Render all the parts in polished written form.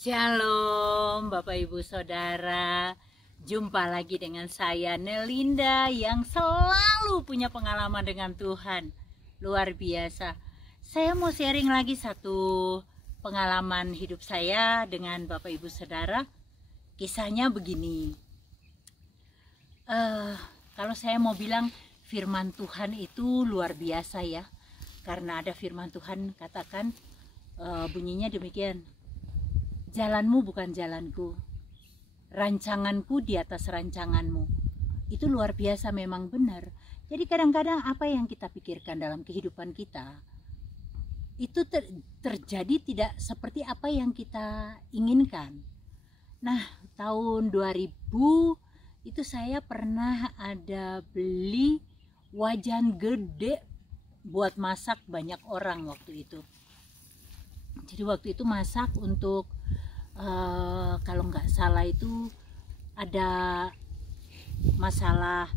Shalom Bapak Ibu Saudara. Jumpa lagi dengan saya Nelinda yang selalu punya pengalaman dengan Tuhan. Luar biasa. Saya mau sharing lagi satu pengalaman hidup saya dengan Bapak Ibu Saudara. Kisahnya begini. Kalau saya mau bilang firman Tuhan itu luar biasa ya. Karena ada firman Tuhan katakan bunyinya demikian. Jalanmu bukan jalanku, rancanganku di atas rancanganmu. Itu luar biasa, memang benar. Jadi kadang-kadang apa yang kita pikirkan dalam kehidupan kita itu terjadi tidak seperti apa yang kita inginkan. Nah, tahun 2000 itu saya pernah ada beli wajan gede buat masak banyak orang waktu itu. Jadi waktu itu masak untuk kalau nggak salah itu ada masalah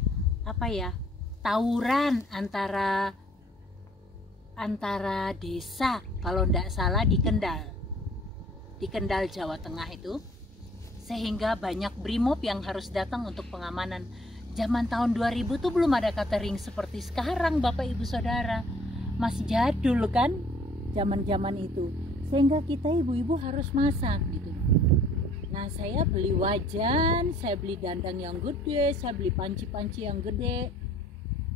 apa ya, tawuran antara desa, kalau nggak salah di Kendal Jawa Tengah itu, sehingga banyak brimob yang harus datang untuk pengamanan. Zaman tahun 2000 tuh belum ada catering seperti sekarang Bapak Ibu Saudara, masih jadul kan zaman itu, sehingga kita ibu-ibu harus masak gitu. Nah, saya beli wajan, saya beli dandang yang gede, saya beli panci-panci yang gede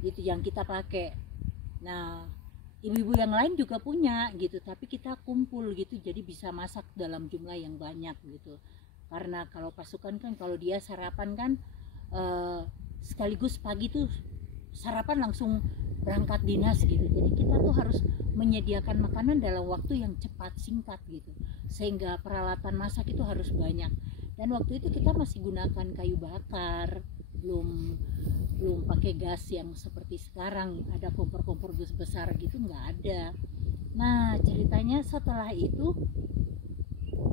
gitu yang kita pakai. Nah, ibu-ibu yang lain juga punya gitu, tapi kita kumpul gitu jadi bisa masak dalam jumlah yang banyak gitu. Karena kalau pasukan kan kalau dia sarapan kan sekaligus pagi tuh sarapan langsung berangkat dinas gitu. Jadi kita tuh harus menyediakan makanan dalam waktu yang cepat, singkat gitu, sehingga peralatan masak itu harus banyak. Dan waktu itu kita masih gunakan kayu bakar, belum pakai gas yang seperti sekarang ada kompor-kompor besar gitu, nggak ada. Nah, ceritanya setelah itu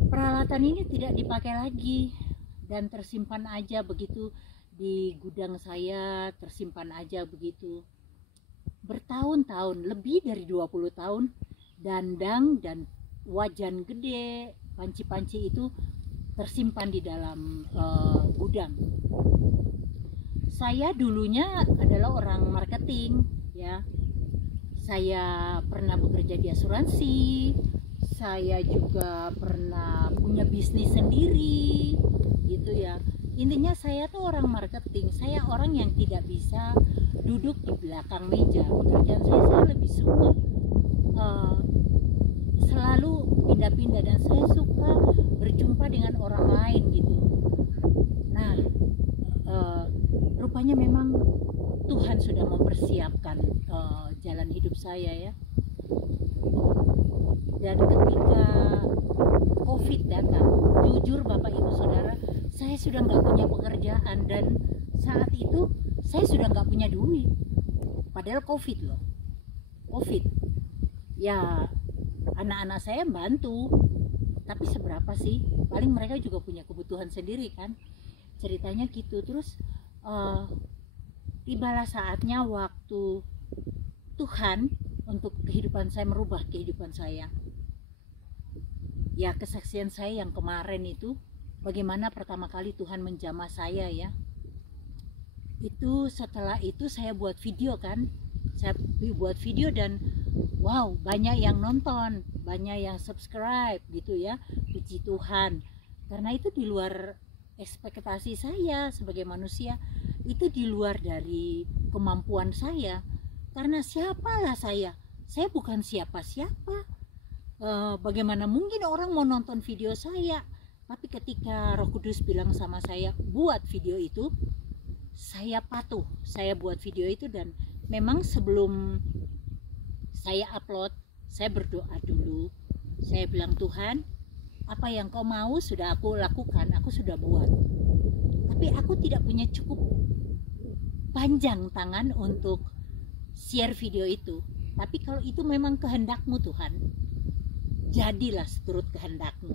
peralatan ini tidak dipakai lagi dan tersimpan aja begitu di gudang saya, tersimpan aja begitu bertahun-tahun, lebih dari 20 tahun. Dandang dan wajan gede, panci-panci itu tersimpan di dalam gudang. Saya dulunya adalah orang marketing ya. Saya pernah bekerja di asuransi, saya juga pernah punya bisnis sendiri gitu ya. Intinya saya tuh orang marketing, saya orang yang tidak bisa duduk di belakang meja. Pekerjaan saya lebih suka selalu pindah-pindah, dan saya suka berjumpa dengan orang lain gitu. Nah, rupanya memang Tuhan sudah mempersiapkan jalan hidup saya ya. Dan ketika COVID datang, jujur Bapak Ibu Saudara, saya sudah nggak punya pekerjaan, dan saat itu saya sudah nggak punya duit. Padahal COVID loh, COVID. Ya, anak-anak saya bantu, tapi seberapa sih? Paling mereka juga punya kebutuhan sendiri kan. Ceritanya gitu. Terus tibalah saatnya waktu Tuhan untuk kehidupan saya, merubah kehidupan saya. Ya, kesaksian saya yang kemarin itu, bagaimana pertama kali Tuhan menjamah saya ya. Itu setelah itu saya buat video kan. Saya buat video dan wow, banyak yang nonton, banyak yang subscribe gitu ya. Puji Tuhan. Karena itu di luar ekspektasi saya sebagai manusia, itu di luar dari kemampuan saya. Karena siapalah saya bukan siapa-siapa. Bagaimana mungkin orang mau nonton video saya? Tapi ketika Roh Kudus bilang sama saya, buat video itu, saya patuh, saya buat video itu. Dan memang sebelum saya upload, saya berdoa dulu. Saya bilang, Tuhan, apa yang kau mau sudah aku lakukan, aku sudah buat. Tapi aku tidak punya cukup panjang tangan untuk share video itu. Tapi kalau itu memang kehendakmu Tuhan, jadilah seturut kehendakmu.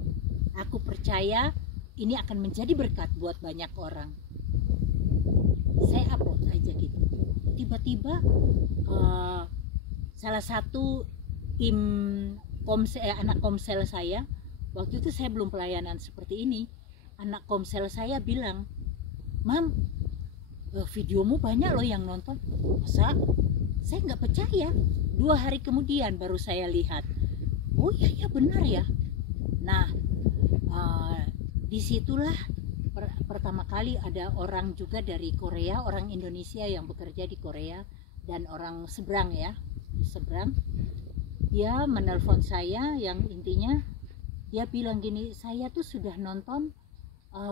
Aku percaya ini akan menjadi berkat buat banyak orang. Saya upload aja gitu. Tiba-tiba salah satu tim anak komsel saya waktu itu saya belum pelayanan seperti ini. Anak komsel saya bilang, "Mam, videomu banyak loh yang nonton." Masa? Saya nggak percaya. 2 hari kemudian baru saya lihat. Oh iya benar ya. Nah, disitulah pertama kali ada orang juga dari Korea, orang Indonesia yang bekerja di Korea, dan orang seberang ya, seberang. Dia menelpon saya, yang intinya dia bilang gini, "Saya tuh sudah nonton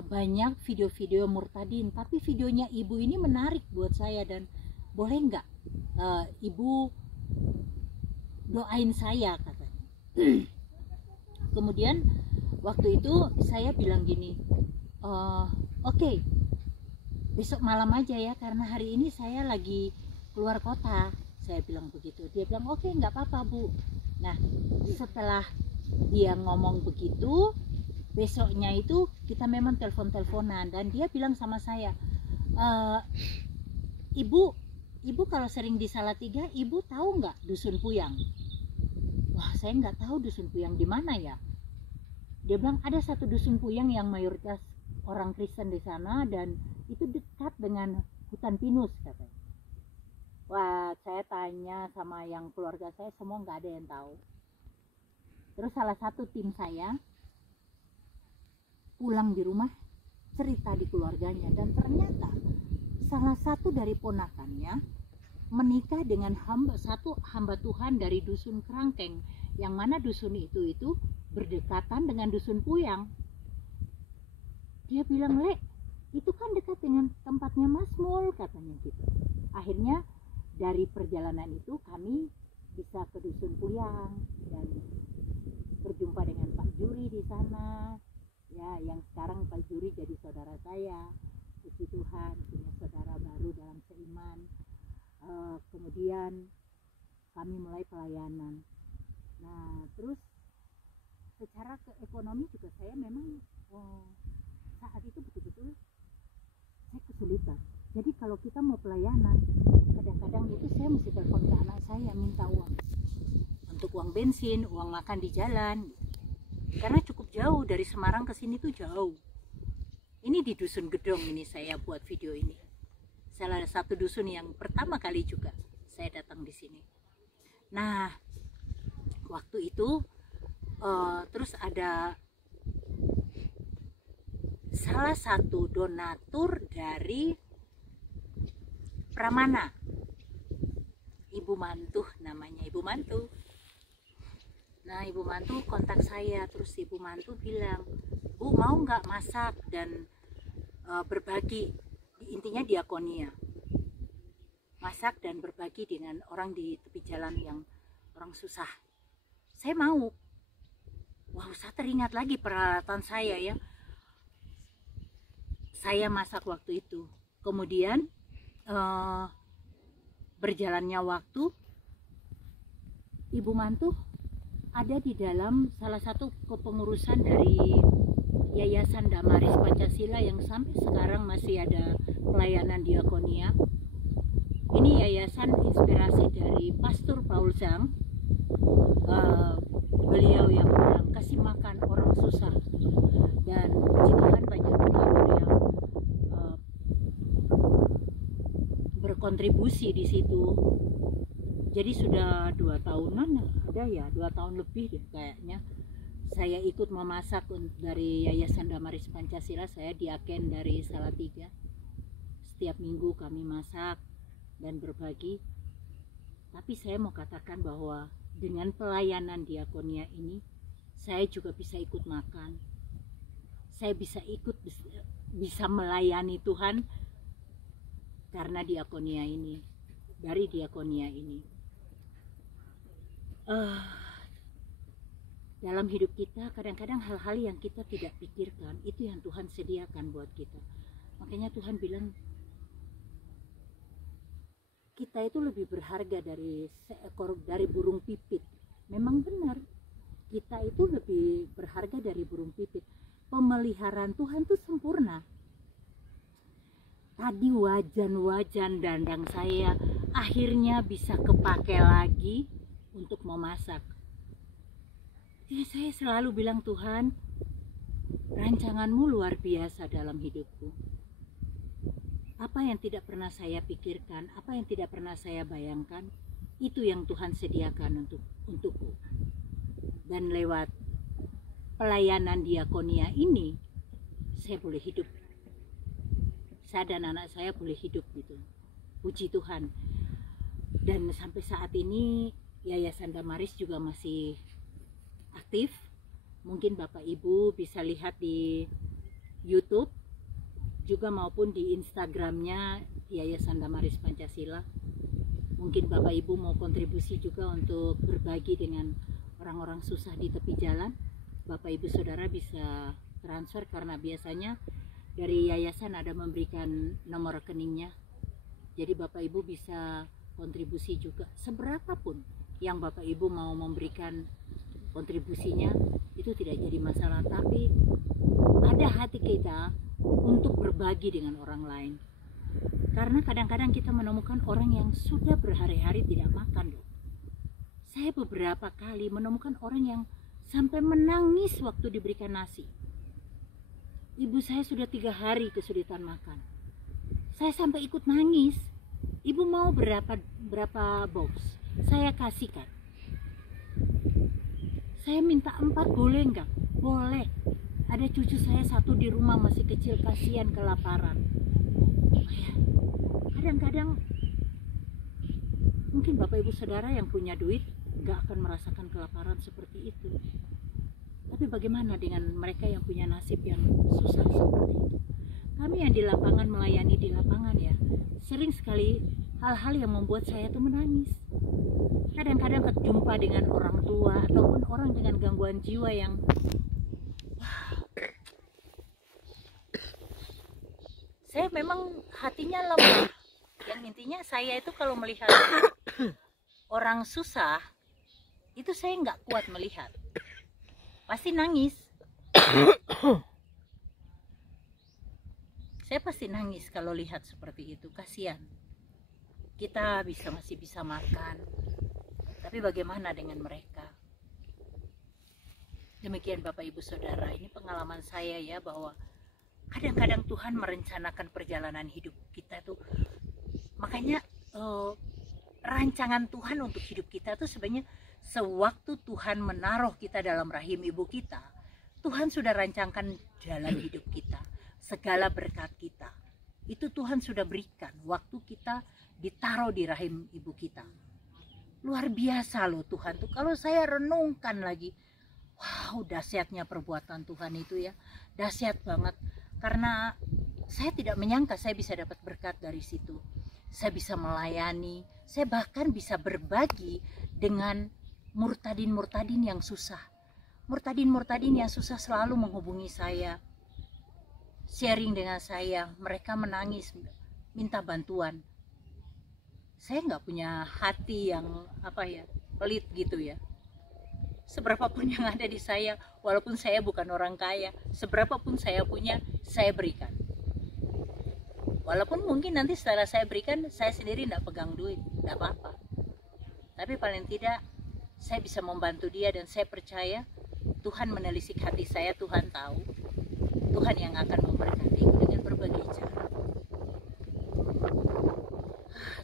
banyak video-video Murtadin, tapi videonya ibu ini menarik buat saya, dan boleh nggak ibu doain saya," katanya. Kemudian waktu itu saya bilang gini, "Oke, besok malam aja ya, karena hari ini saya lagi keluar kota," saya bilang begitu. Dia bilang, "Oke, nggak apa-apa Bu." Nah, setelah dia ngomong begitu, besoknya itu kita memang telepon-teleponan, dan dia bilang sama saya, Ibu kalau sering di Salatiga, ibu tahu nggak Dusun Puyang?" Wah, saya nggak tahu Dusun Puyang di mana ya. Dia bilang ada satu Dusun Puyang yang mayoritas orang Kristen di sana, dan itu dekat dengan hutan pinus, katanya. Wah, saya tanya sama yang keluarga saya, semua nggak ada yang tahu. Terus salah satu tim saya pulang di rumah, cerita di keluarganya, dan ternyata salah satu dari ponakannya menikah dengan satu hamba Tuhan dari Dusun Kerangkeng, yang mana dusun itu berdekatan dengan Dusun Puyang. Dia bilang, "Le, itu kan dekat dengan tempatnya Mas Mul," katanya gitu. Akhirnya dari perjalanan itu kami bisa ke Dusun Puyang dan berjumpa dengan Pak Juri di sana, ya, yang sekarang Pak Juri jadi saudara saya. Puji Tuhan, punya saudara baru dalam seiman. Kemudian kami mulai pelayanan. Nah, terus secara ekonomi juga saya memang saat itu betul-betul saya kesulitan. Jadi kalau kita mau pelayanan, kadang-kadang itu saya mesti telepon ke anak saya minta uang untuk uang bensin, uang makan di jalan, karena cukup jauh dari Semarang ke sini tuh jauh. Ini di Dusun Gedong ini saya buat video ini. Salah satu dusun yang pertama kali juga saya datang di sini. Nah, waktu itu terus ada salah satu donatur dari Pramana, Ibu Mantu namanya, Ibu Mantu. Nah, Ibu Mantu kontak saya, terus Ibu Mantu bilang, "Bu, mau nggak masak dan berbagi?" Intinya diakonia, masak dan berbagi dengan orang di tepi jalan yang orang susah. Saya mau. Wow, saya teringat lagi peralatan saya ya. Saya masak waktu itu. Kemudian berjalannya waktu, Ibu Mantu ada di dalam salah satu kepengurusan dari Yayasan Damaris Pancasila yang sampai sekarang masih ada pelayanan diakonia. Ini yayasan inspirasi dari Pastor Paul Zhang. Beliau yang bilang kasih makan orang susah, dan puji Tuhan banyak donatur yang berkontribusi di situ. Jadi sudah 2 tahunan ada ya, 2 tahun lebih deh kayaknya. Saya ikut memasak dari Yayasan Damaris Pancasila, saya diaken dari Salatiga. Setiap minggu kami masak dan berbagi. Tapi saya mau katakan bahwa dengan pelayanan diakonia ini, saya juga bisa ikut makan. Saya bisa bisa melayani Tuhan karena diakonia ini, dari diakonia ini. Dalam hidup kita kadang-kadang hal-hal yang kita tidak pikirkan itu yang Tuhan sediakan buat kita. Makanya Tuhan bilang kita itu lebih berharga dari burung pipit. Memang benar, kita itu lebih berharga dari burung pipit. Pemeliharaan Tuhan itu sempurna. Tadi wajan-wajan dandang saya akhirnya bisa kepake lagi untuk memasak. Ya, saya selalu bilang, Tuhan, rancanganmu luar biasa dalam hidupku. Apa yang tidak pernah saya pikirkan, apa yang tidak pernah saya bayangkan, itu yang Tuhan sediakan untukku. Dan lewat pelayanan diakonia ini, saya boleh hidup. Saya dan anak saya boleh hidup gitu. Puji Tuhan. Dan sampai saat ini Yayasan Damaris juga masih aktif. Mungkin Bapak Ibu bisa lihat di YouTube juga maupun di Instagramnya Yayasan Damaris Pancasila. Mungkin Bapak Ibu mau kontribusi juga untuk berbagi dengan orang-orang susah di tepi jalan. Bapak Ibu Saudara bisa transfer, karena biasanya dari yayasan ada memberikan nomor rekeningnya. Jadi Bapak Ibu bisa kontribusi juga seberapapun yang Bapak Ibu mau memberikan kontribusinya, itu tidak jadi masalah, tapi ada hati kita untuk berbagi dengan orang lain. Karena kadang-kadang kita menemukan orang yang sudah berhari-hari tidak makan loh. Saya beberapa kali menemukan orang yang sampai menangis waktu diberikan nasi. Ibu saya sudah 3 hari kesulitan makan. Saya sampai ikut nangis. Ibu mau berapa box? Saya kasihkan. Saya minta 4, boleh enggak? Boleh. Ada cucu saya 1 di rumah masih kecil, kasihan kelaparan. Kadang-kadang mungkin Bapak Ibu Saudara yang punya duit enggak akan merasakan kelaparan seperti itu. Tapi bagaimana dengan mereka yang punya nasib yang susah seperti itu? Kami yang di lapangan, melayani di lapangan ya, sering sekali hal-hal yang membuat saya tuh menangis. Kadang-kadang berjumpa dengan orang tua ataupun orang dengan gangguan jiwa yang saya memang hatinya lemah. Yang intinya saya itu kalau melihat orang susah, itu saya nggak kuat melihat. Pasti nangis. Saya pasti nangis kalau lihat seperti itu, kasihan. Kita masih bisa makan, tapi bagaimana dengan mereka? Demikian Bapak Ibu Saudara, ini pengalaman saya ya, bahwa kadang-kadang Tuhan merencanakan perjalanan hidup kita tuh. Makanya rancangan Tuhan untuk hidup kita tuh sebenarnya sewaktu Tuhan menaruh kita dalam rahim ibu kita, Tuhan sudah rancangkan jalan hidup kita. Segala berkat kita itu Tuhan sudah berikan waktu kita ditaruh di rahim ibu kita. Luar biasa loh Tuhan tuh. Kalau saya renungkan lagi, wow, dahsyatnya perbuatan Tuhan itu ya, dahsyat banget. Karena saya tidak menyangka saya bisa dapat berkat dari situ. Saya bisa melayani, saya bahkan bisa berbagi dengan murtadin-murtadin yang susah. Murtadin-murtadin yang susah selalu menghubungi saya, sharing dengan saya. Mereka menangis, minta bantuan. Saya nggak punya hati yang pelit gitu ya. Seberapapun yang ada di saya, walaupun saya bukan orang kaya, seberapapun saya punya, saya berikan. Walaupun mungkin nanti setelah saya berikan, saya sendiri nggak pegang duit, nggak apa-apa. Tapi paling tidak saya bisa membantu dia, dan saya percaya Tuhan menelisik hati saya. Tuhan tahu, Tuhan yang akan memberkatiku dengan berbagai cara.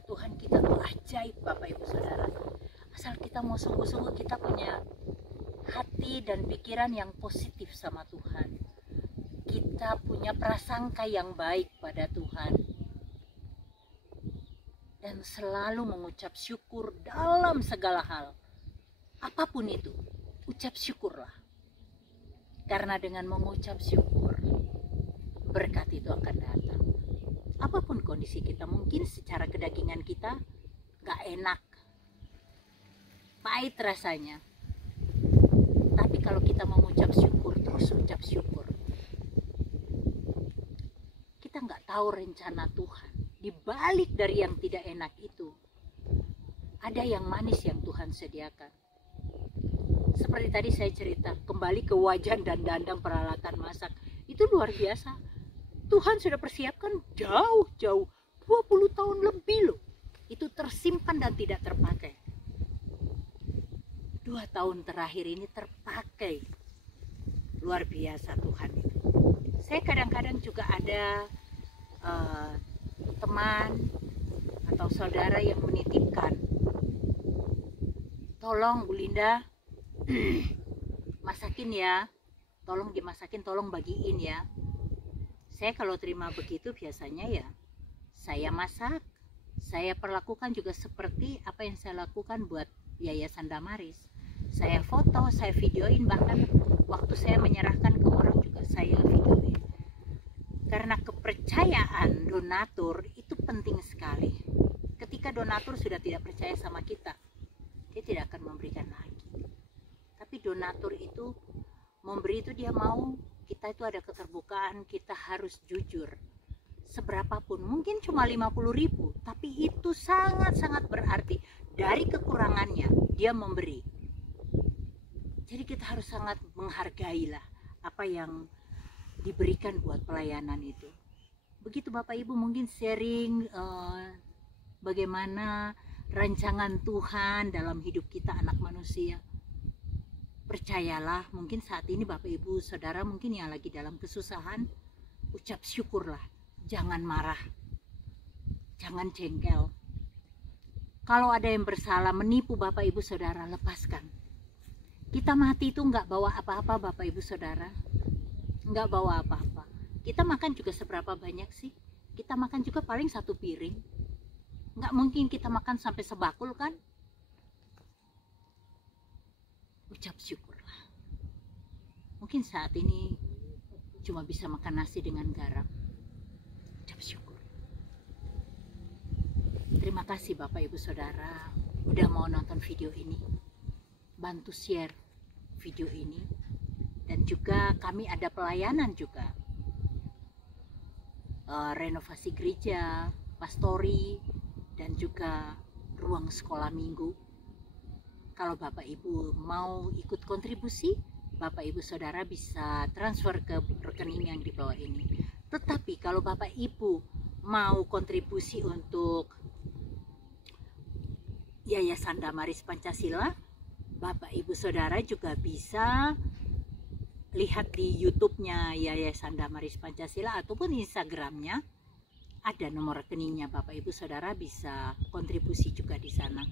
Tuhan kita tuh ajaib Bapak Ibu Saudara. Asal kita mau sungguh-sungguh kita punya hati dan pikiran yang positif sama Tuhan. Kita punya prasangka yang baik pada Tuhan. Dan selalu mengucap syukur dalam segala hal. Apapun itu, ucap syukurlah. Karena dengan mengucap syukur, berkat itu akan datang. Apapun kondisi kita, mungkin secara kedagingan kita gak enak, pahit rasanya. Tapi kalau kita mengucap syukur, terus ucap syukur, kita gak tahu rencana Tuhan. Di balik dari yang tidak enak itu, ada yang manis yang Tuhan sediakan. Seperti tadi saya cerita, kembali ke wajan dan dandang peralatan masak. Itu luar biasa. Tuhan sudah persiapkan jauh-jauh, 20 tahun lebih loh. Itu tersimpan dan tidak terpakai. 2 tahun terakhir ini terpakai luar biasa Tuhan itu. Saya kadang-kadang juga ada teman atau saudara yang menitipkan, tolong Bu Linda masakin ya, tolong dimasakin, tolong bagiin ya. Saya kalau terima begitu biasanya ya saya masak, saya perlakukan juga seperti apa yang saya lakukan buat Yayasan Damaris. Saya foto, saya videoin, bahkan waktu saya menyerahkan ke orang juga saya videoin. Karena kepercayaan donatur itu penting sekali. Ketika donatur sudah tidak percaya sama kita, dia tidak akan memberikan lagi. Tapi donatur itu memberi, itu dia mau kita itu ada keterbukaan, kita harus jujur. Seberapapun, mungkin cuma 50.000, tapi itu sangat-sangat berarti. Dari kekurangannya dia memberi. Jadi kita harus sangat menghargailah apa yang diberikan buat pelayanan itu. Begitu Bapak Ibu, mungkin sharing bagaimana rancangan Tuhan dalam hidup kita anak manusia. Percayalah, mungkin saat ini Bapak Ibu Saudara mungkin yang lagi dalam kesusahan, ucap syukurlah, jangan marah, jangan jengkel. Kalau ada yang bersalah menipu Bapak Ibu Saudara, lepaskan. Kita mati itu nggak bawa apa-apa Bapak Ibu Saudara, nggak bawa apa-apa. Kita makan juga seberapa banyak sih? Kita makan juga paling 1 piring. Nggak mungkin kita makan sampai sebakul kan? Ucap syukurlah. Mungkin saat ini cuma bisa makan nasi dengan garam. Ucap syukur. Terima kasih Bapak Ibu Saudara udah mau nonton video ini. Bantu share video ini. Dan juga kami ada pelayanan juga. Renovasi gereja, pastori, dan juga ruang sekolah minggu. Kalau Bapak Ibu mau ikut kontribusi, Bapak Ibu Saudara bisa transfer ke rekening yang di bawah ini. Tetapi kalau Bapak Ibu mau kontribusi untuk Yayasan Damaris Pancasila, Bapak Ibu Saudara juga bisa lihat di YouTube-nya Yayasan Damaris Pancasila ataupun Instagram-nya. Ada nomor rekeningnya, Bapak Ibu Saudara bisa kontribusi juga di sana.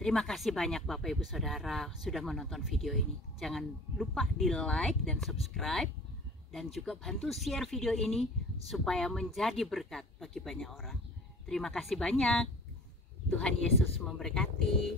Terima kasih banyak Bapak Ibu Saudara sudah menonton video ini. Jangan lupa di like dan subscribe, dan juga bantu share video ini supaya menjadi berkat bagi banyak orang. Terima kasih banyak. Tuhan Yesus memberkati.